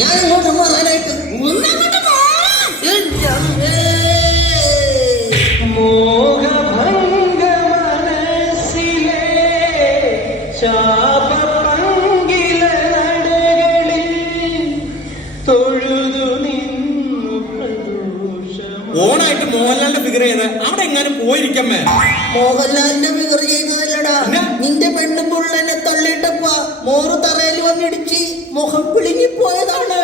ഞാൻ അങ്ങോട്ട് പോകാനായിട്ട് മോഹഭംഗ മനസ്സിലെ ശാപപങ്കില നടകളിൽ തൊഴുതു നിന്നു പ്രദോഷമ. ഓണായിട്ട് മോഹൻലാലിന്റെ ഫിഗർ ചെയ്ത് അവിടെ എങ്ങാനും പോയിരിക്കമ്മേ. മോഹൻലാലിന്റെ ഫിഗർ ചെയ്തതല്ലടാ, നിന്റെ പെണ്ണും പുള്ളനെ തള്ളിയിട്ടപ്പ മോറ് തറയിൽ വന്നിടിച്ച് മുഖം പിളിങ്ങിപ്പോയതാണ്.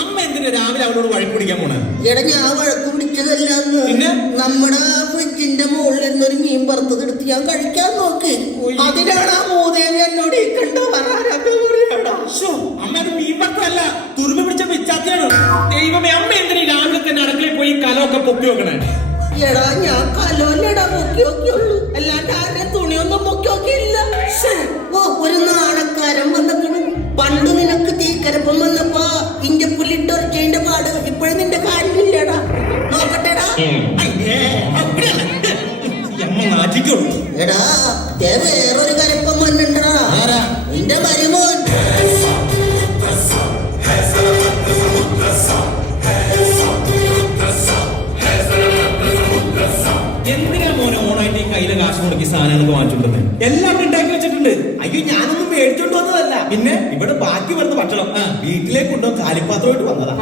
അമ്മ എന്തിനാ രാവിലെ അവളോട് വഴക്ക് പിടിക്കാൻ പോണേ? എടാ ഞാൻ വഴക്ക് പിടിച്ചതല്ലാന്ന്. പിന്നെ നമ്മുടെ ഫ്രിഡ്ജിന്റെ മുകളിൽ നിന്നൊരു മീൻ വറുത്തതെടുത്ത് ഞാൻ കഴിക്കാൻ നോക്ക്. അതിനാണ് ആ മൂദേവി എന്നോട് ഈ കണ്ട അമ്മ അത് മീൻ വറുത്തല്ല, തുരുമ്പ് പിടിച്ച പിച്ചാത്തിയാണ്. ദൈവമേ, അമ്മ എന്തിനാ രാവിലെ തന്നെ അടുക്കളയിൽ പോയി കലമൊക്കെ പൊക്കി വെക്കണേ? എടാ ഞാൻ കലോല്ലടാ പൊക്കി നോക്കിയുള്ളൂ, അല്ലാണ്ട് ആരുടെ തുണിയൊന്നും പൊക്കി നോക്കിയില്ല. ഒരു നാണക്കാരൻ വന്നിക്കണ്. പണ്ട് നിനക്ക് തീക്കരപ്പം വന്നപ്പോ ഇന്റെ പുല്ലിട്ടൊരച്ചതിന്റെ പാട് ഇപ്പോഴും നിന്റെ കാര്യമില്ലടാ. നോക്കട്ടെടാ. എടാ വേറൊരു കരപ്പം വന്നിട്ടടാ, നിന്റെ മരുമോൻ. എന്തിനാ മോനെ ഓണായിട്ട് ഈ കയ്യിലെ കാശ് മുടക്കി സാധനങ്ങളൊക്കെ വാങ്ങിച്ചോണ്ടേ? എല്ലാം ഉണ്ടാക്കി വെച്ചിട്ടുണ്ട്. അയ്യോ, ഞാനൊന്നും മേടിച്ചോണ്ട് വന്നതല്ല. പിന്നെ ഇവിടെ ബാക്കി വരുന്ന ഭക്ഷണം വീട്ടിലേക്ക് കൊണ്ടുപോകാൻ കാലിപ്പാത്രമായിട്ട് വന്നതാ.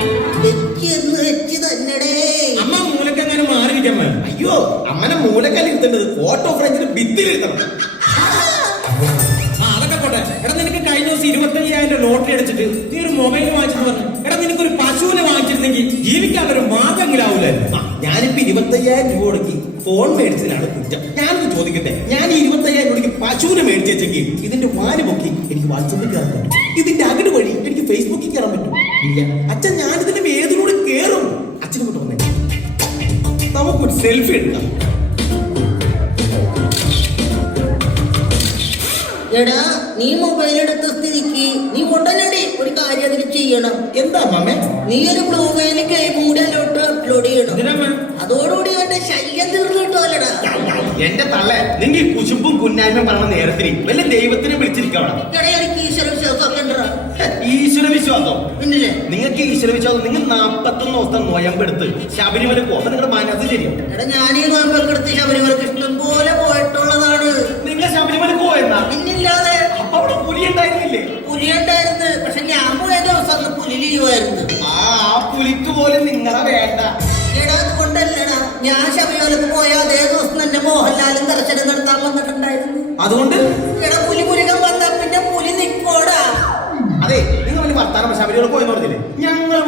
വെച്ച് തന്നെടേ. അമ്മ മൂലക്ക് അങ്ങനെ മാറിയിരിക്കമ്മേ. അയ്യോ, അമ്മനെ മൂലക്കല്ല ഇരുത്തേണ്ടത്, ഫോട്ടോ ഫ്രെഞ്ചിന് ഭിത്തിയിൽ ഇരുത്തണം. അതൊക്കെ പോട്ടെ. എടാ നിനക്ക് കഴിഞ്ഞ ദിവസം 25,000 ലോട്ടറി അടിച്ചിട്ട് നീ ഒരു മൊബൈൽ വാങ്ങിച്ചെന്ന് പറഞ്ഞു. എടാ നിനക്കൊരു പശുവിനെ വാങ്ങിച്ചിരുന്നെങ്കിൽ ജീവിക്കാൻ ഒരു മാർഗമെങ്കിലാവൂലായിരുന്നു. ഞാനിപ്പോ 25,000 രൂപ കൊടുക്കി ഫോൺ മേടിച്ചതിനാണ് കുറ്റം. ഞാനൊന്ന് ചോദിക്കട്ടെ, ഞാൻ 25,000 രൂപയ്ക്ക് പശുവിനെ മേടിച്ചെങ്കിൽ ഇതിന്റെ വാല് പൊക്കി എനിക്ക് വാട്സപ്പിൽ കയറാൻ പറ്റും, ഇതിന്റെ അകട് വഴി എനിക്ക് ഫേസ്ബുക്കിൽ കയറാൻ പറ്റും? ഇല്ല അച്ഛൻ, ഞാനിതിന്റെ വേദിലൂടെ കയറും. അച്ഛനെ കൊണ്ട് വന്നേ, നമുക്കൊരു സെൽഫി എടുക്കാം. എടാ നീ മൊബൈൽ എടുത്ത സ്ഥിതിക്ക് നീ ഉടനടി ഒരു കാര്യം അതിന് ചെയ്യണം. എന്താ മാമേ? നീ ഒരു ബ്ലൂ വെയിൽ ഗെയിം കൂടി അതിലോട്ട് അപ്ലോഡ് ചെയ്യണം. അതോടുകൂടി അവന്റെ ശല്യം തീർന്നു കിട്ടുമല്ലടാ. എന്റെ തള്ളേ, നിങ്ങൾ ഈ കുശുമ്പും കുന്നായ്മയും പറഞ്ഞ നേരത്തിന് വല്ല ദൈവത്തിനെ വിളിച്ചിരിക്കണം. എടാ എനിക്ക് ഈശ്വര വിശ്വാസമൊക്കെ ഉണ്ടോ? ഈശ്വര വിശ്വാസം പിന്നില്ലേ? നിങ്ങൾക്ക് ഈശ്വര വിശ്വാസം, നിങ്ങൾ 41 ദിവസം നോയമ്പെടുത്ത് ശബരിമല പോകും, നിങ്ങളുടെ മനസ്സ് ശരിയാണ്. എടാ ഞാൻ ഈ നോമ്പൊക്കെ എടുത്ത് ശബരിമലക്ക് ഇഷ്ടം പോലെ പോയിട്ടുള്ളതാണ്. നിങ്ങൾ ശബരിമല പോയെന്നാ? പിന്നില്ലാതെ. അപ്പൊ അവിടെ പുലി ഉണ്ടായിരുന്നില്ലേ? പുലി ഉണ്ടായിരുന്നു, പക്ഷെ ഞാൻ പോയ ദിവസം അന്ന് പുലി ലീവായിരുന്നു. ആ പുലിക്ക് പോലും നിങ്ങളെ വേണ്ട. എടാ അതുകൊണ്ടല്ലടാ, ഞാൻ ശബരിമലക്ക് പോയ അതേ ദിവസം തന്നെ മോഹൻലാലും ദർശനം നടത്താൻ വന്നിട്ടുണ്ടായിരുന്നു. അതുകൊണ്ട് എടാ പുലി മുരുകൻ വന്നാ പിന്നെ പുലി നിക്കോടാ. അതെ, നിങ്ങൾ വലിയ വർത്താനം ശബരിമല പോയെന്ന് പറഞ്ഞില്ലേ? ഞങ്ങൾ